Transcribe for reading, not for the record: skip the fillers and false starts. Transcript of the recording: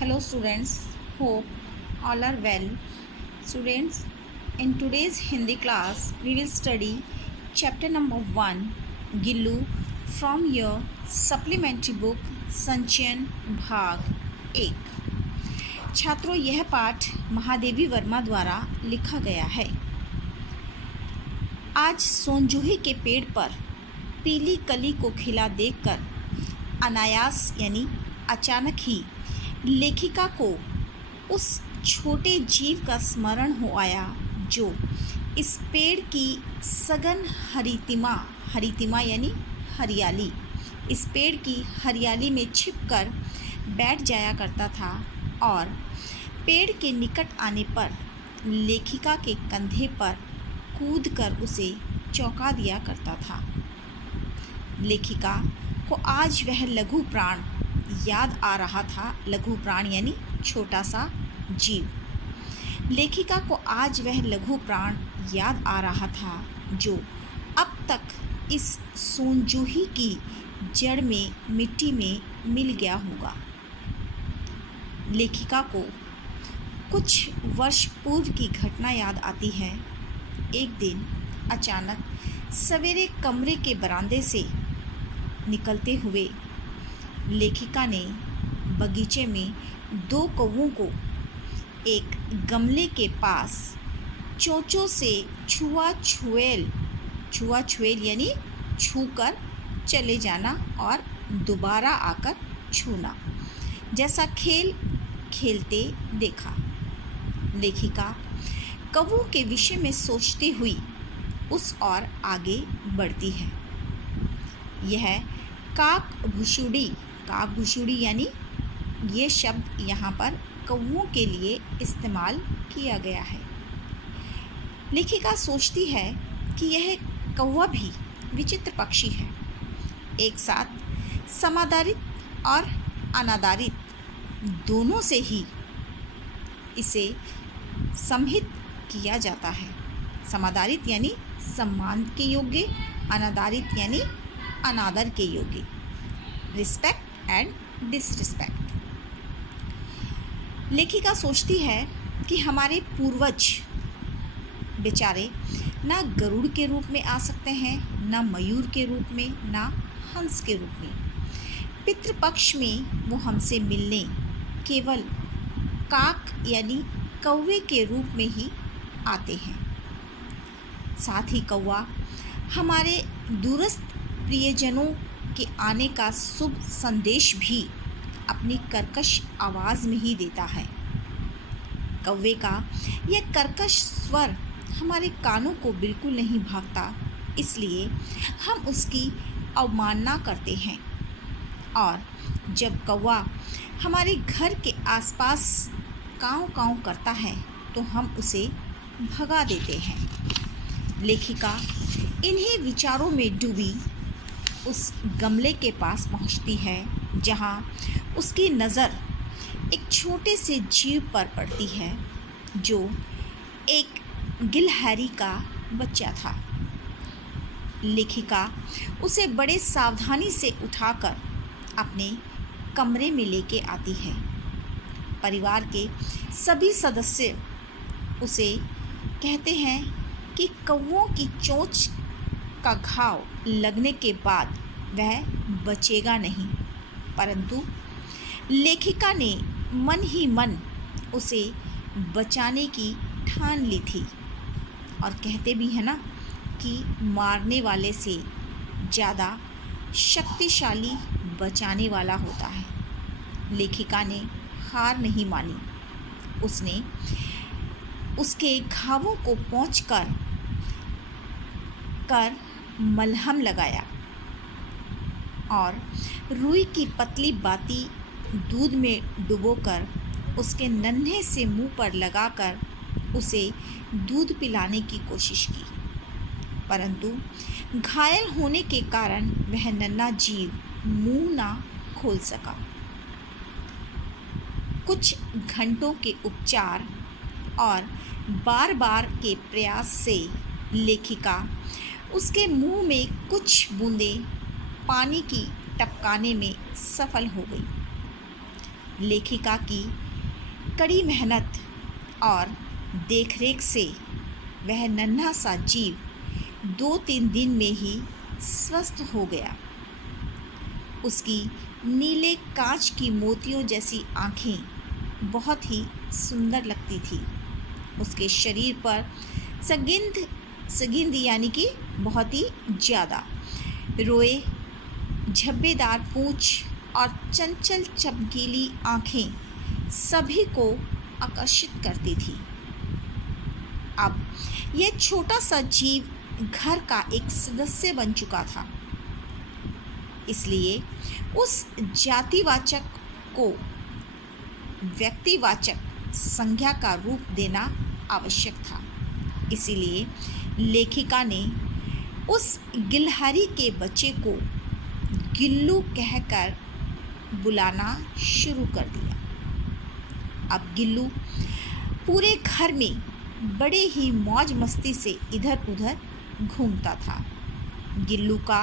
Hello students, hope all are well. Students, in today's Hindi class, we will study chapter number 1, Gillu from your supplementary book संचयन भाग 1। छात्रों, यह पाठ महादेवी वर्मा द्वारा लिखा गया है। आज सोनजूही के पेड़ पर पीली कली को खिला देखकर अनायास यानी अचानक ही लेखिका को उस छोटे जीव का स्मरण हो आया जो इस पेड़ की सघन हरितिमा यानी हरियाली, इस पेड़ की हरियाली में छिपकर बैठ जाया करता था और पेड़ के निकट आने पर लेखिका के कंधे पर कूदकर उसे चौंका दिया करता था। लेखिका को आज वह लघु प्राण याद आ रहा था। लघु प्राण यानी छोटा सा जीव। लेखिका को आज वह लघु प्राण याद आ रहा था जो अब तक इस सोनजूही की जड़ में मिट्टी में मिल गया होगा। लेखिका को कुछ वर्ष पूर्व की घटना याद आती है। एक दिन अचानक सवेरे कमरे के बरामदे से निकलते हुए लेखिका ने बगीचे में 2 कौवों को एक गमले के पास चोंचों से छुआ-छुएल यानी छूकर चले जाना और दोबारा आकर छूना जैसा खेल खेलते देखा। लेखिका कौवों के विषय में सोचती हुई उस ओर आगे बढ़ती है। यह काकभुसुड़ी यानी ये शब्द यहाँ पर कौवों के लिए इस्तेमाल किया गया है। लेखिका सोचती है कि यह कौवा भी विचित्र पक्षी है। एक साथ समादरित और अनादरित दोनों से ही इसे सम्मिलित किया जाता है। समादरित यानी सम्मान के योग्य, अनादरित यानी अनादर के योग्य, रिस्पेक्ट एंड डिसरिस्पेक्ट। लेखिका सोचती है कि हमारे पूर्वज बेचारे ना गरुड़ के रूप में आ सकते हैं, ना मयूर के रूप में, ना हंस के रूप में। पितृपक्ष में वो हमसे मिलने केवल काक यानी कौवे के रूप में ही आते हैं। साथ ही कौवा हमारे दूरस्थ प्रियजनों के आने का शुभ संदेश भी अपनी कर्कश आवाज़ में ही देता है। कौवे का यह कर्कश स्वर हमारे कानों को बिल्कुल नहीं भागता, इसलिए हम उसकी अवमानना करते हैं और जब कौवा हमारे घर के आसपास काँव-काँव करता है तो हम उसे भगा देते हैं। लेखिका इन्हीं विचारों में डूबी उस गमले के पास पहुंचती है जहां उसकी नज़र एक छोटे से जीव पर पड़ती है जो एक गिलहरी का बच्चा था। लेखिका उसे बड़े सावधानी से उठाकर अपने कमरे में लेके आती है। परिवार के सभी सदस्य उसे कहते हैं कि कौवों की चोंच का घाव लगने के बाद वह बचेगा नहीं, परंतु लेखिका ने मन ही मन उसे बचाने की ठान ली थी। और कहते भी हैं ना कि मारने वाले से ज़्यादा शक्तिशाली बचाने वाला होता है। लेखिका ने हार नहीं मानी। उसने उसके घावों को पोंछकर मलहम लगाया और रुई की पतली बाती दूध में डुबोकर उसके नन्हे से मुंह पर लगाकर उसे दूध पिलाने की कोशिश की, परंतु घायल होने के कारण वह नन्हा जीव मुंह ना खोल सका। कुछ घंटों के उपचार और बार बार के प्रयास से लेखिका उसके मुंह में कुछ बूंदें पानी की टपकाने में सफल हो गई। लेखिका की कड़ी मेहनत और देखरेख से वह नन्हा सा जीव 2-3 दिन में ही स्वस्थ हो गया। उसकी नीले कांच की मोतियों जैसी आँखें बहुत ही सुंदर लगती थी। उसके शरीर पर सगिंद यानी कि बहुत ही ज़्यादा रोए, झब्बेदार पूँछ और चंचल चमकीली आँखें सभी को आकर्षित करती थी। अब यह छोटा सा जीव घर का एक सदस्य बन चुका था, इसलिए उस जातिवाचक को व्यक्तिवाचक संज्ञा का रूप देना आवश्यक था। इसीलिए लेखिका ने उस गिलहरी के बच्चे को गिल्लू कहकर बुलाना शुरू कर दिया। अब गिल्लू पूरे घर में बड़े ही मौज मस्ती से इधर उधर घूमता था। गिल्लू का